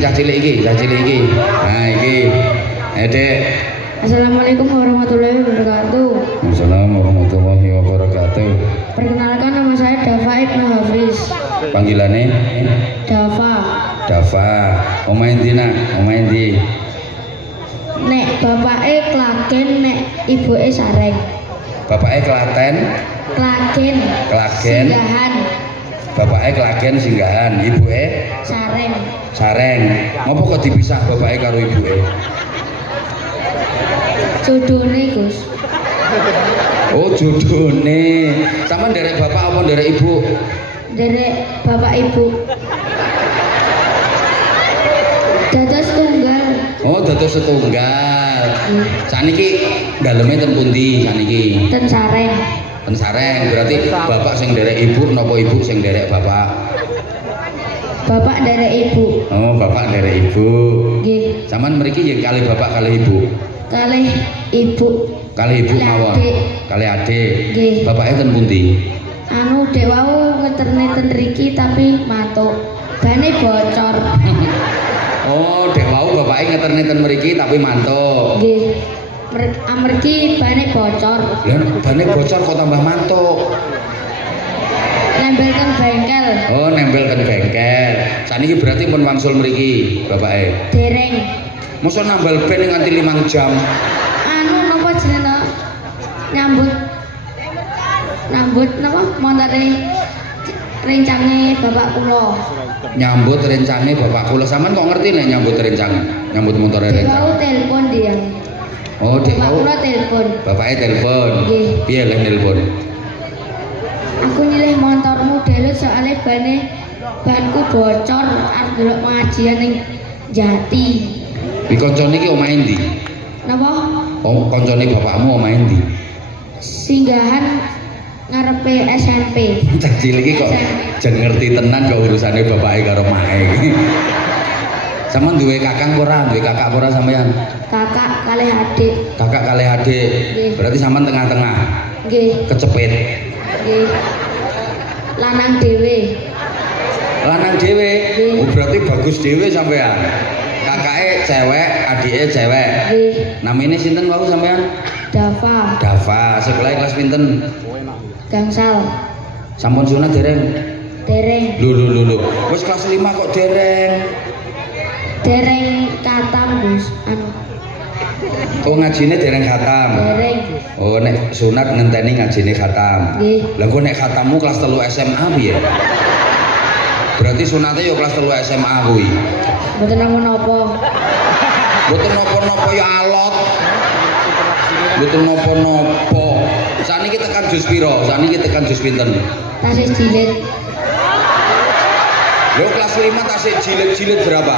cah cilik iki. Nah iki. Dek. Assalamualaikum warahmatullahi wabarakatuh. Assalamualaikum warahmatullahi wabarakatuh. Perkenalkan, nama saya Dava Ibnu Hafiz. Panggilannya? Dava. Omahe ndi nak? Omahe ndi? Nek bapake Klagen, nek ibuke Sareng. Bapake Klaten? Klagen. Singgahan. Bapake Klagen Singgahan, ibuke Sareng. Ngopo kok dipisah bapake karo ibuke? Jodone, Gus. Oh, jodone. Sampeyan nderek bapak apa nderek ibu? Nderek bapak ibu. Dados tunggal. Oh, dados setunggal. Saniki daleme ten pundi saniki? Ten Sareng. Ten Sareng. Berarti bapak sing nderek ibu napa ibu sing nderek bapak? Bapak nderek ibu. Oh, bapak nderek ibu. Nggih. Sampeyan mriki nggih kalih bapak kalih ibu. Kalih ibu. Kalih ibu mawon. Kalih adik. Nggih. Bapake ten pundi? Anu dek wau ngeterne ten riki tapi matuk. Bane bocor. Oh, dek wau bapake ngeterne ten mriki tapi mantuk. Nggih. Amargi bane bocor. Lah bane bocor kok tambah mantuk. Nempel ten bengkel. Oh, nempel ten bengkel. Saniki berarti pun wangsul mriki bapake. Dereng. Mosok nambal ben nganti 5 jam. Anu napa jenenge? Nyambut napa montore rencange bapak kula. Nyambut rencange bapak kula. Sampeyan kok ngerti nek nyambut rencange? Nyambut montore Dek rencange. wau telepon dia. Oh, dek Bapak wau. kula telepon. Bapake telepon. Nggih. Piye leh nelpon? Aku nyilih motormu delut soalnya banku bocor arep delok pengajian ning Jati. Iki kancane iki omahe ndi? Napa? Oh, kancane bapakmu omahe ndi? Singgahan ngarepe SMP. Cah cilik iki kok jan ngerti tenan kok urusane bapake karo mae iki. Sampeyan duwe kakang ora? Duwe kakak ora sampeyan? Kakak kalih adik. Kakak kalih adik. Nggih. Berarti sampeyan tengah-tengah. Nggih. Kecepit. Nggih. Lanang dhewe. Lanang dhewe. Nggih. Oh, berarti bagus dhewe sampeyan. Kakake cewek, adike cewek. Nggih. Namine sinten wau sampeyan? Dava. Dava. Sekolah kelas pinten? Gangsal. Sampun sunat dereng? Dereng. Lho. Wis kelas 5 kok dereng. Dereng katam, Gus. Anu. Oh, ngajine dereng khatam. Dereng. Oh, nek sunat ngenteni ngajine khatam. Nggih. Lah kok nek khatammu kelas 3 SMA piye? Berarti sunate yo kelas 3 SMA kuwi. Mboten napa-napa. Mboten napa-napa ya alot. Mboten napa-napa. Saniki tekan jus piro? Saniki tekan jus pinten? Tasih jilid. Lho kelas 5 tasik jilid-jilid berapa?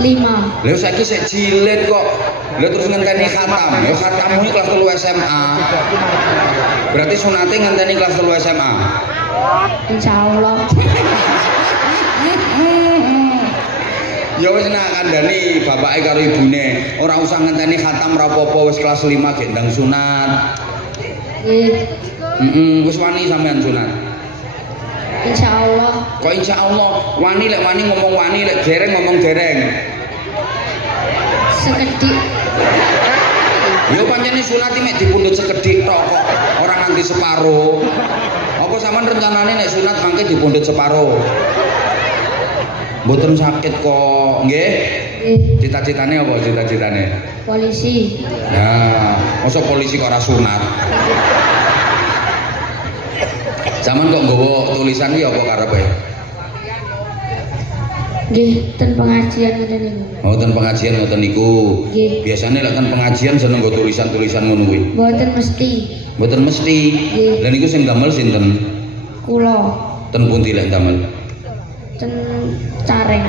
5. Lha saiki sik jilid kok. Lha terus ngenteni khatam. Ya khatammu kelas 3 SMA. Berarti sunate ngenteni kelas 3 SMA. Insyaallah. Ya wis nak kandhani bapake karo ibune, ora usah ngenteni khatam ra apa-apa wis kelas 5 gendang sunat. Nggih. Wis wani sampean sunat. Insyaallah. Kok insyaallah wani lek wani ngomong wani lek dereng ngomong dereng. Sekedhik. Ya pancene sunat mek dipundhut sekedhik tok kok, ora nganti separo. Apa sampean rencanane nek sunat mangke dipundhut separo? Mboten sakit kok, nggih? Nggih. Cita-citane apa cita-citane? Polisi. Nah, masa polisi kok ora sunat? Zaman kok nggawa tulisan iki apa karepe? Nggih, ten pengajian ngeten niku. Oh, ten pengajian ngoten niku. Nggih. Biasane lek ten pengajian seneng nggo tulisan-tulisan ngono kuwi. Mboten mesti. Mboten mesti. Nggih. Lah niku sing damel sinten? Kula Ten pundi lek damel? ten Careng.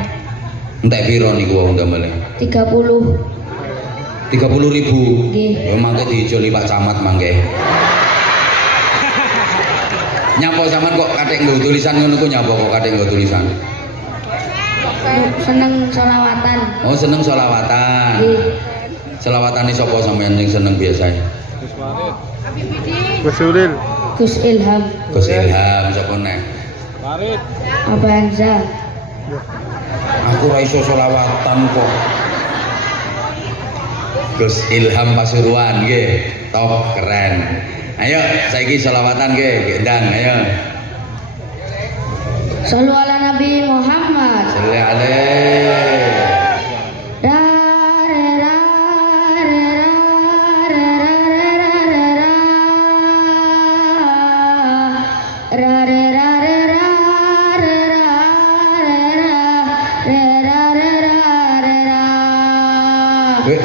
Entek piro niku wong damele? 30. 30.000. Nggih. Ya mangke diijoli Pak Camat mangke. Nyapa sampean kok kathek nggo tulisan ngono ku nyapa kok kathek nggo tulisan? Seneng selawatan. Oh, seneng selawatan. Nggih. Selawatane sapa sampean sing seneng biasane? Gus Ulil. Gus Ilham. Gus Ilham sapa neh? Farid. Abah Hamzah. Aku aku ora iso selawatan kok. Gus Ilham Pasuruan nggih, top keren. Ayo saiki selawatan nggih, gendang ayo. Shallu ala Nabi Muhammad. Sholli alaihi.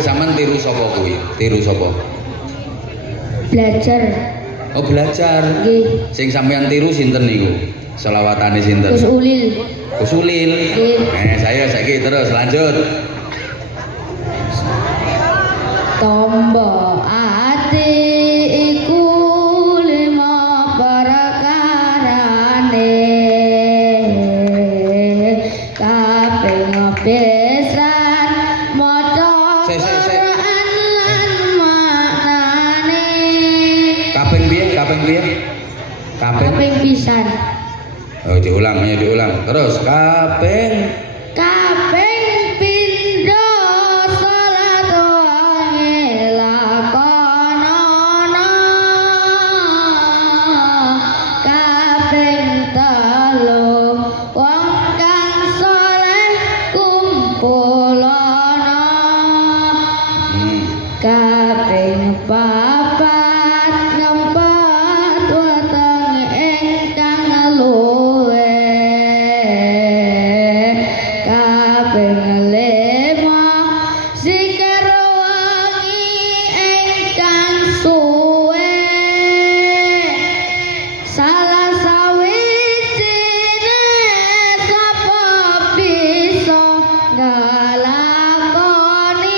Sampeyan tiru sapa kuwi? Tiru sapa? Belajar. Oh, belajar. Nggih. Sing sampeyan tiru sinten niku? Selawatane sinten? Gus Ulil. Gus Ulil. Nggih. Saya saiki terus lanjut. Tombo ati iku lima perkarane kaping pisan maca Quran lan maknane Kaping piye? Kaping piye? kaping pisan Oh, diulang, ayo diulang. Terus kaping pindho salat wangi lakonono kaping telu wong kang saleh kumpulono kaping papat ngempet weteng ingkang luwe kaping lima zikir wangi ingkang suwe salah sawijine sapa bisa nglakoni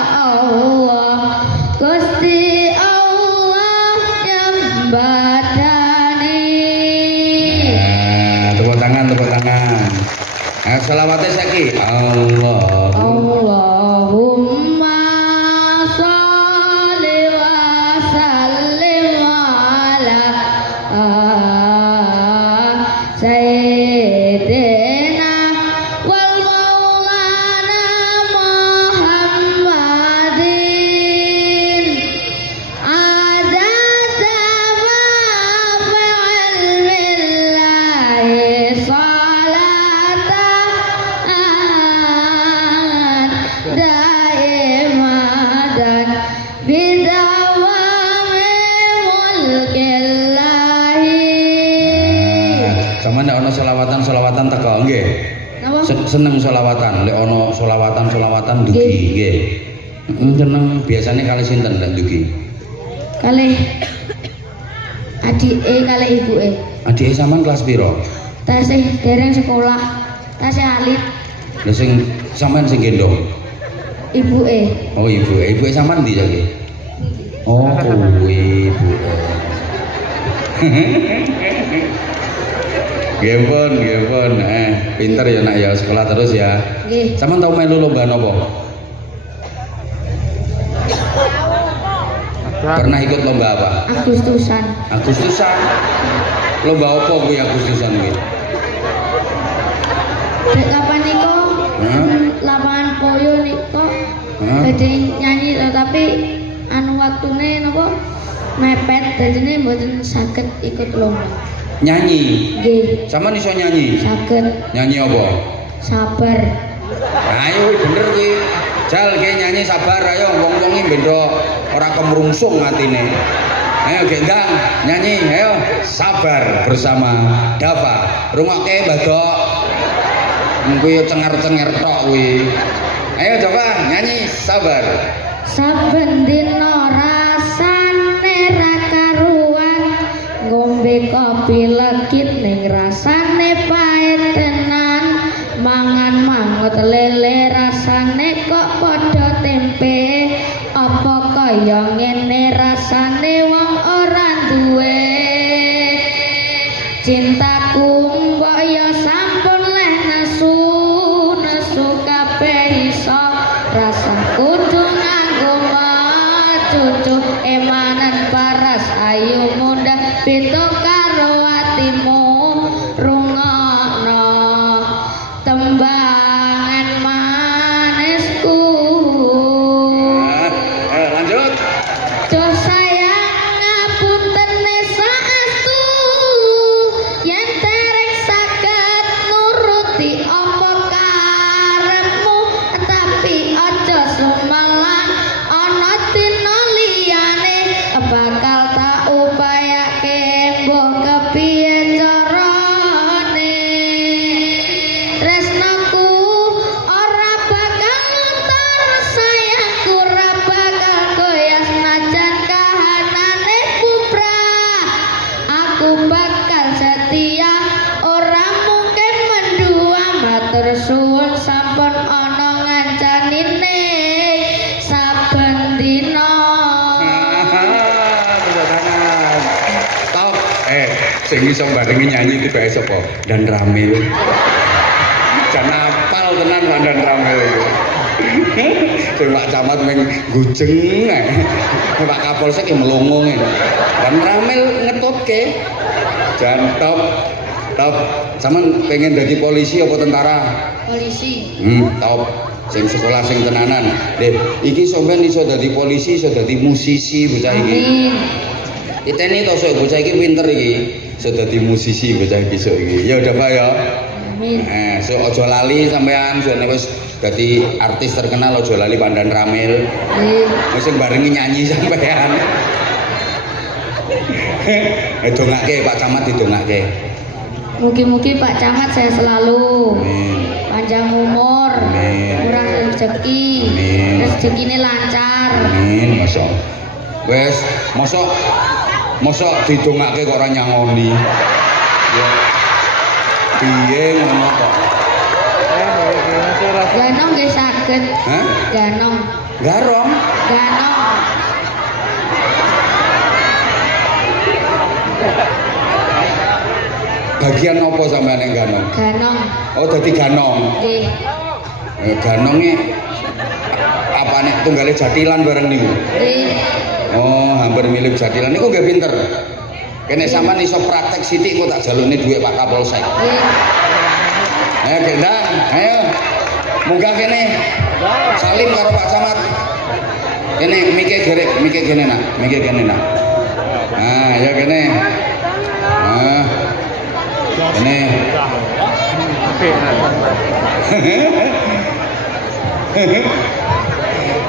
insyaallah Gusti Allah nyembadani. tepuk tangan, tepuk tangan. Selawatnya saiki. Allahumma sholli wa sallim ala sayyidina wal maulana Muhammadin adada ma fi ilmillahi salatan daimatan bidawami mulkillahi. Sama nek ana selawatan teko nggih. Napa? Seneng selawatan, lek ana selawatan dugi nggih. Seneng biasanya kali sinten lek dugi? Kalih adike kalih ibuke. Adike sampean kelas piro? Tasih dereng sekolah. Tasih alit Lah sing sampean sing gendong. ibuke. Oh, ibuke sampean ndi saiki? Oh, kuwi ibuke. Nggih pun. Pinter ya nak ya, sekolah terus ya. Nggih. Sampeyan tau melu lomba napa? Pernah ikut lomba apa? Agustusan. Agustusan. Lomba apa kuwi Agustusan kuwi? Dek kapan niku? Hah? Lapangan Poyo niku. Hah? Badhe nyanyi tapi anu waktune napa? Mepet dadine mboten saged ikut lomba. Nyanyi. Nggih, Sampeyan iso nyanyi? saged. Nyanyi apa? Sabar. Ayo bener kuwi. Jal ki nyanyi sabar ayo wong-wonge bendho ora kemrungsung atine. Ayo gendang nyanyi ayo sabar bersama Dava. Rungokke Badok. Kuwi cengar-cenger tok kuwi. Ayo coba nyanyi sabar. Saben dina rasane ra karuan ngombe kopi legit ning rasane pahit tenan mangan mangut lele rasane kok padha tempe apa kaya ngene rasane wong ora duwe cintaku mbok ya sampun leh nesu kabeh iso rasa kudu nganggo cucu emanan paras ayu muda pintu karo atimu iso barengi nyanyi tiba sapa? Dan Ramil. Jan apal tenan Pak Dan Ramil iku. Sing Pak Camat ming gujeng ae. Pak Kapolsek yang melongo ngene. Dan Ramil ngetutke. Jan top. Sampeyan pengen dadi polisi apa tentara? Polisi. Top. Sing sekolah sing tenanan. Deh, iki sampeyan iso dadi polisi, iso dadi musisi bocah iki. Amin. Iteni to sok bocah iki pinter iki. Iso dadi musisi bocah iki sok iki. Ya udah Pak ya. Amin. So aja lali sampean, jane wis dadi artis terkenal aja lali Pandan Ramil. Wis sing barengi nyanyi sampean. Dongake Pak Camat didongake. Mugi-mugi Pak Camat saya selalu Amin. panjang umur, Amin. murah rezeki, Amin. rezekine lancar. Amin, masa. Wes, mosok didongake kok ora nyangoni. Ya. Piye ngono kok? Ganong nggih saged. Hah? Ganong. Garong. Ganong. Bagian apa sampean ning ganong? Ganong. Oh, dadi ganong. Nggih. Ganonge apane tunggale jatilan bareng niku. Nggih. Oh, hampir mirip jatilan niku nggih pinter. Kene sampean iso praktek sithik kok tak jalukne dhuwit Pak Kapolsek. Nggih. Ayo gendang, ayo. Munggah kene. Salim karo Pak Camat. Kene mike gerek, mike kene nak, mike kene nak. Nah, ya kene. Nah. Kene.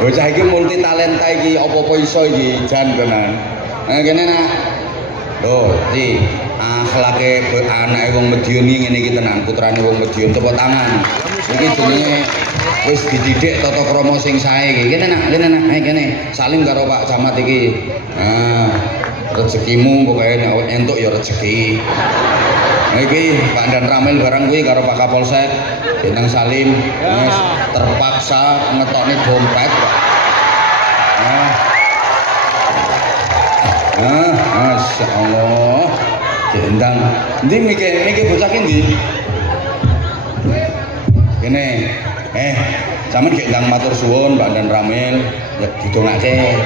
Bocah iki multi talenta iki apa-apa iso iki jan tenan. Nah kene nak. Loh, iki akhlake anake wong Madiun iki ngene iki tenan, putrane wong Madiun tepuk tangan. Iki jenenge wis dididik tata krama sing sae iki. Kene nak, ayo kene. Salim karo Pak Camat iki. Nah, rezekimu pokoke nek entuk ya rezeki. Iki Pak Dan Ramil barang kuwi karo Pak Kapolsek Bintang Salim wis terpaksa ngetokne dompet kok. Masya Allah. Gendang. Ndi miki bocah ki ndi? Kene. Sampeyan gendang matur suwun Pak Dan Ramil ya didongake.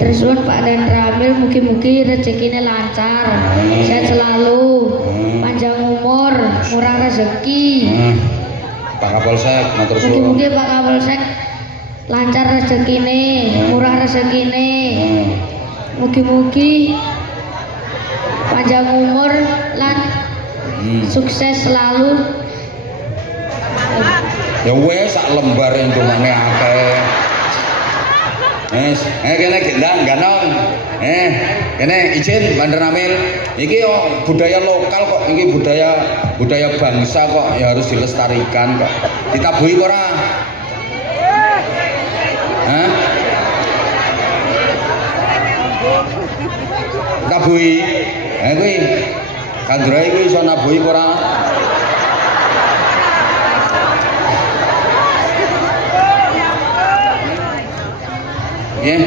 Terus Pak Dan Ramil mugi-mugi rezekine lancar, sehat selalu, panjang umur, murah rezeki. Pak Kapolsek matur suwun. Mugi-mugi Pak Kapolsek lancar rezekine, murah rezekine. Mugi-mugi panjang umur lan sukses selalu. Ya wes sak lembar entungane akeh. Kene gendang ganong. Kene izin Pak Dan Ramil. Iki yo budaya lokal kok, iki budaya bangsa kok ya harus dilestarikan kok. Ditabuhi ora? Hah? Tabuhi. Kuwi Kandrai kuwi iso nabuhi ora? Nggih.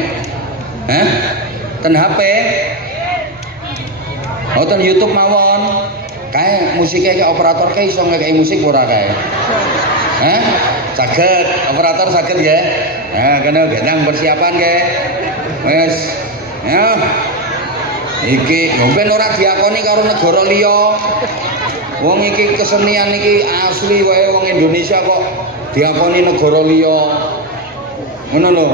Ten HP. Oh, ten YouTube mawon. Kae musike kayak operator kae iso ngekeki musik ora kae? Saged, operator saged ya. Kene gendang persiapan kae. Wes. Ya. Iki mungkin ora diakoni karo negara liya. Wong iki kesenian iki asli wae wong Indonesia kok diakoni negara liya. Ngono lho.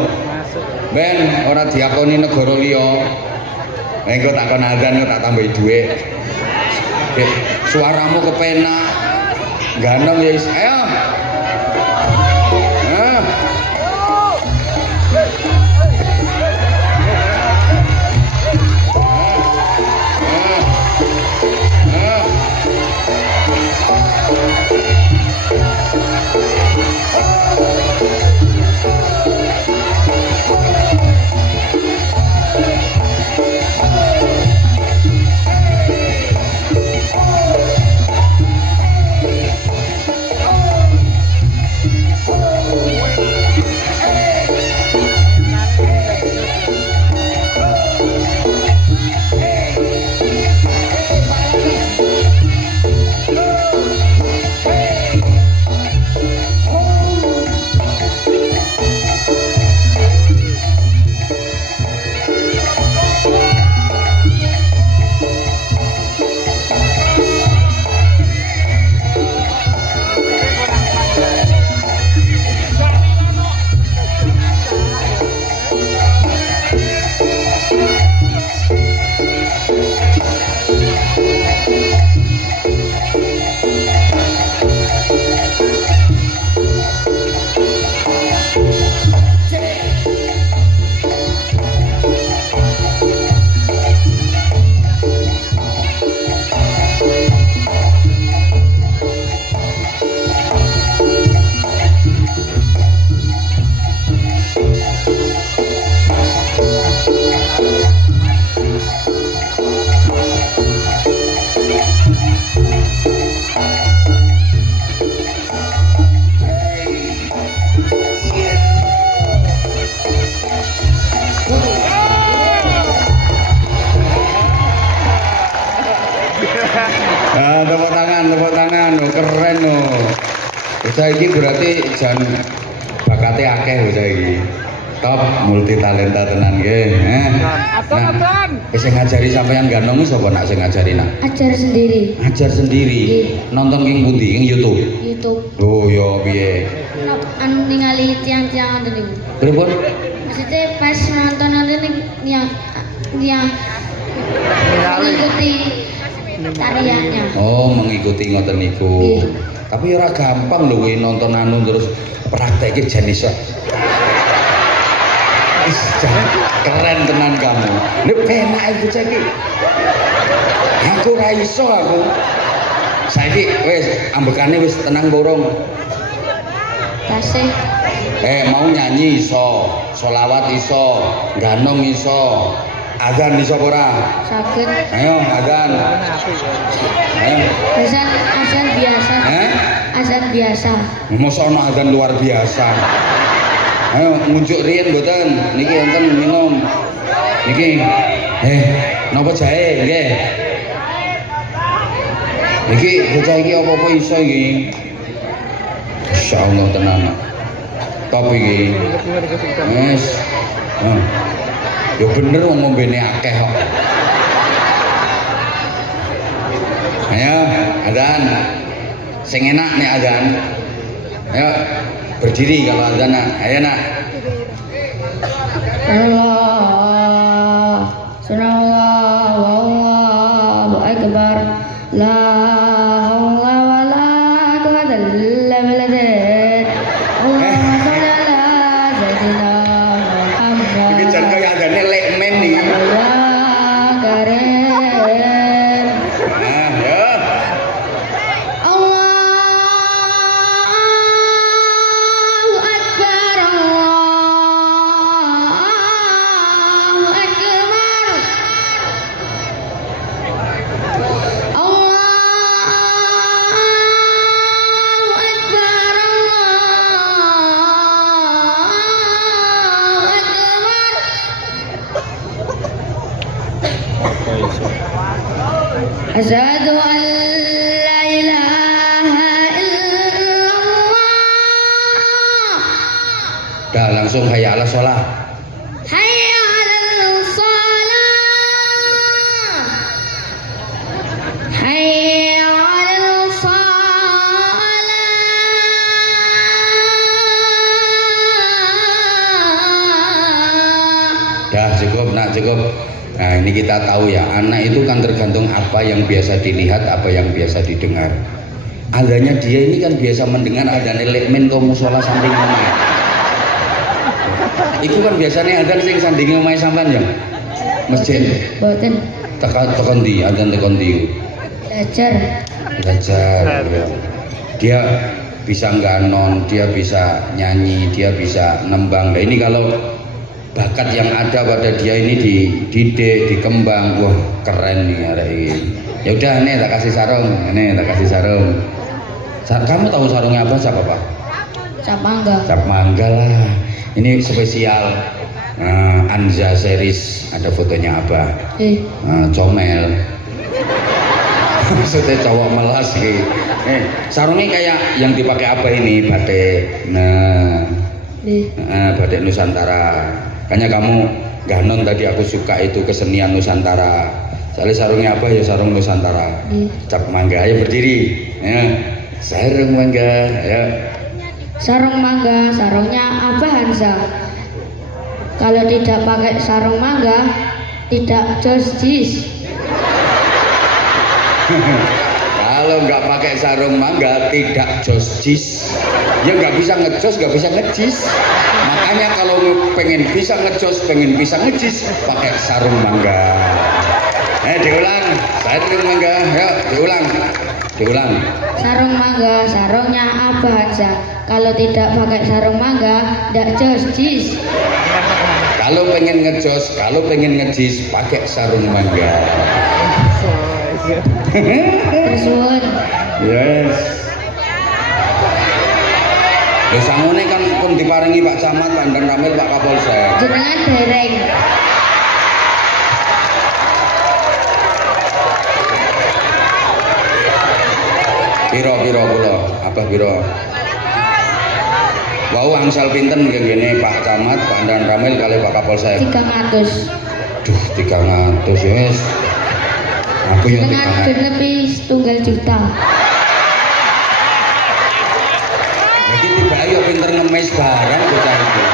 Ben ora diakoni negara liya. Engko tak kon azan tak tambahi dhuwit. Suaramu kepenak. Ganong ya wis. Ayo. Ah, tepuk tangan. Oh, keren oh. Bocah iki berarti jan bakate akeh bocah iki. Top multi talenta tenan nggih. Nah, wis sing ngajari sampeyan ganong sapa nak sing ngajari nak? Ajar sendiri. Ajar sendiri. Nonton king pundi? King YouTube. YouTube. Oh, yo piye? Anu ningali tiang-tiang ngoten niku. Pripun? Maksudnya pas nonton yang mengikuti tariannya. Oh, mengikuti ngoten niku. Nggih. Tapi ora gampang lho kowe nonton anu terus praktekke jan iso. Keren tenan kamu. Nek penak iku cek iki. Aku ora iso aku. Saiki wis ambekane wis tenang borong. Kasih. Mau nyanyi iso, sholawat iso, ganong iso, azan iso apa ora? Saged. Ayo azan. Ayo. Azan biasa. Azan biasa. Mosok ana azan luar biasa. Ayo ngunjuk riyen mboten. Niki enten minum. Niki. Napa jahe nggih? Niki bocah iki apa-apa iso iki. Insyaallah tenan. Top iki. Wes. Ya bener wong ngombene akeh kok. Ayo, azan. Sing enak nih azan. Ayo berdiri kalau azan nak. Ayo nak. Allah, sunallah, wallahu akbar. La haula wala quwwata illa billah. Allahumma shalli ala sayyidina Muhammad. Iki jan kaya azane lek men iki. Allah karim. Nah, ya. Allahu akbar. Allahu akbar. Allahu akbar. Allahu akbar. Asyhadu an la ilaha illallah. Dah langsung hayya 'alas shalah. Hayya 'alal shalah. Hayya 'alal shalah. Dah cukup nak cukup. Nah ini kita tahu ya, anak itu kan tergantung apa yang biasa dilihat, apa yang biasa didengar. Adanya dia ini kan biasa mendengar ada lekmen kau musola sanding omah. Itu kan biasanya ada sing sanding omah sampean ya. Masjid. Boten Tekan di, ada tekan di. belajar. Belajar. Ya. Dia bisa ganon, dia bisa nyanyi, dia bisa nembang. Nah ini kalau bakat yang ada pada dia ini dididik, dikembang, wah keren nih ada ini. Ya udah nih tak kasih sarung, ini tak kasih sarung. Kamu tahu sarungnya apa siapa Pak? Cap mangga. Cap mangga lah. Ini spesial Anza series, ada fotonya apa? Comel. Maksudnya cowok melas gitu. Sarungnya kayak yang dipakai apa ini? Batik. Batik Nusantara. Kayaknya kamu ganon tadi aku suka itu kesenian Nusantara. Soalnya sarungnya apa ya sarung Nusantara. Cap mangga, ayo berdiri. Ya. Sarung mangga, ya. Sarung mangga, sarungnya apa Hansa? Kalau tidak pakai sarung mangga, tidak jis. Kalau nggak pakai sarung mangga tidak jis. Ya nggak bisa ngejos, nggak bisa ngejis. Makanya kalau pengen bisa ngejos, pengen bisa ngejis, pakai sarung mangga. Diulang, sarung mangga, yuk diulang. Sarung mangga, sarungnya apa Hansa? Kalau tidak pakai sarung mangga, tidak jis. Kalau pengen ngejos, kalau pengen ngejis, pakai sarung mangga. Tersuwun. Yes. Lha sangone kan pun diparingi Pak Camat, Pandan Ramil, Pak Kapolsek. Jenengan dereng. Piro kula, abah piro? Wau angsal pinten ngene Pak Camat, Pak Dan Ramil kali Pak Kapolsek. 300. Duh, 300 ya wis. Aku yo Dengan 300. lebih 1 juta. Iki tiba ayo pinter ngemis barang bocah iki.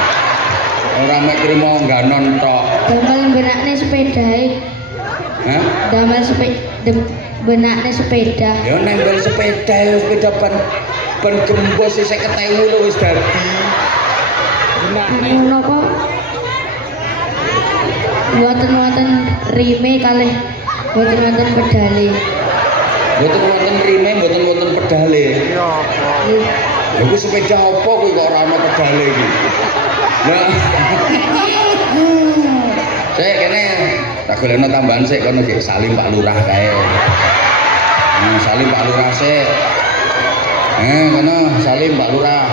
Ora mek trimo ngganon tok. Damel benakne sepedae. Hah? Damel benakne sepeda. Ya nempel sepeda ya sepeda ban gembos sing 50.000 lho wis dadi. Anu napa? Wonten rime kalih wonten pedale. Mboten wonten rime, mboten wonten pedale. Nggih. Lha iku sepeda apa kuwi kok ora ana pedale iki? Lah. Sik kene tak golekno tambahan sik kono nggih salim Pak Lurah kae. Salim Pak Lurah sik. Kono salim Pak Lurah.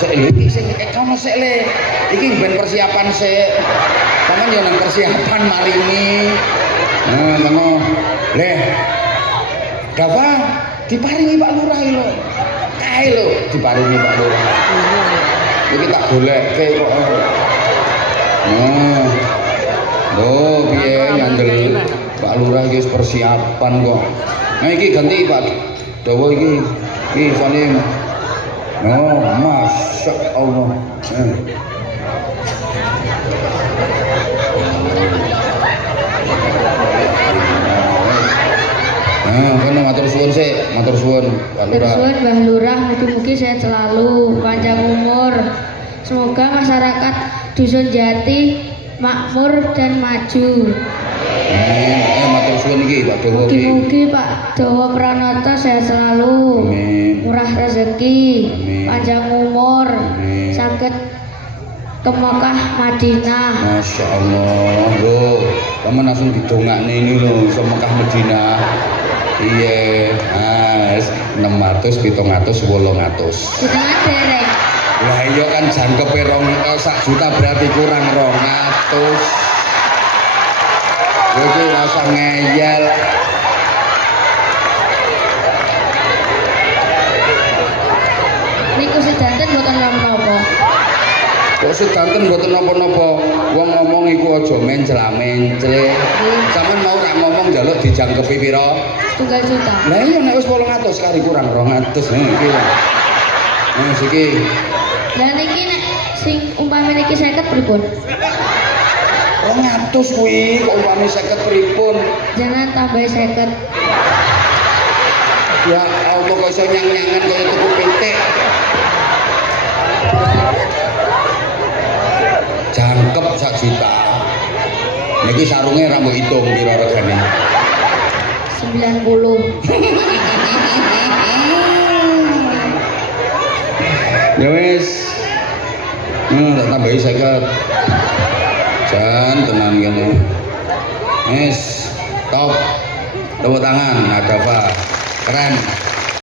Sik lho iki sing kono sik le. Iki ben persiapan sik. Sampeyan yo nang persiapan maringi. Kono. Leh. Dafa diparingi Pak Lurah lho. Kae lho diparingi Pak Lurah. Iki tak golekke kok. Oh, piye nyandel Pak Lurah iki wis persiapan kok. Nah iki ganti Pak Dawa iki. Iki Salim. Oh, Masya Allah. Kono matur suwun sik, matur suwun Pak Lurah. Tersuwun Mbah Lurah mugi-mugi sehat selalu, panjang umur. Semoga masyarakat Dusun Jati makmur dan maju. Matur suwun iki Pak Dawa iki. Mugi-mugi Pak Dawa Pranoto sehat selalu. Amin. Murah rezeki, Amin. panjang umur, Amin. saged ke Mekah Madinah. Masya Allah, lho, kamu langsung didongakne ini lho, ke Mekah Madinah. Iya, 600, 700, 800. Jenengan derek. Lah iya kan jangkepe 1 juta berarti kurang 200. Kowe iki rasa ngeyel. Niku sedanten mboten napa-napa. Kok sedanten mboten napa-napa. Wong ngomong iku aja mencela-mencele. Sampeyan mau ra ngomong njaluk dijangkepi pira? 1 juta. Lah iya nek wis 800 kali kurang 200 iki. Iki. Lah niki nek sing umpama niki 50 pripun? 200 kuwi kok umpame 50 pripun? Jangan tambah 50. Ya Allah kok iso nyang-nyangan kaya tuku pitik. Jangkep 1 juta. Niki sarunge ra mbok hitung pira regane. 90. Ya wis. Tak tambahi 50. Jan tenan kene. Wis, top. Tepuk tangan, Adafa. Keren.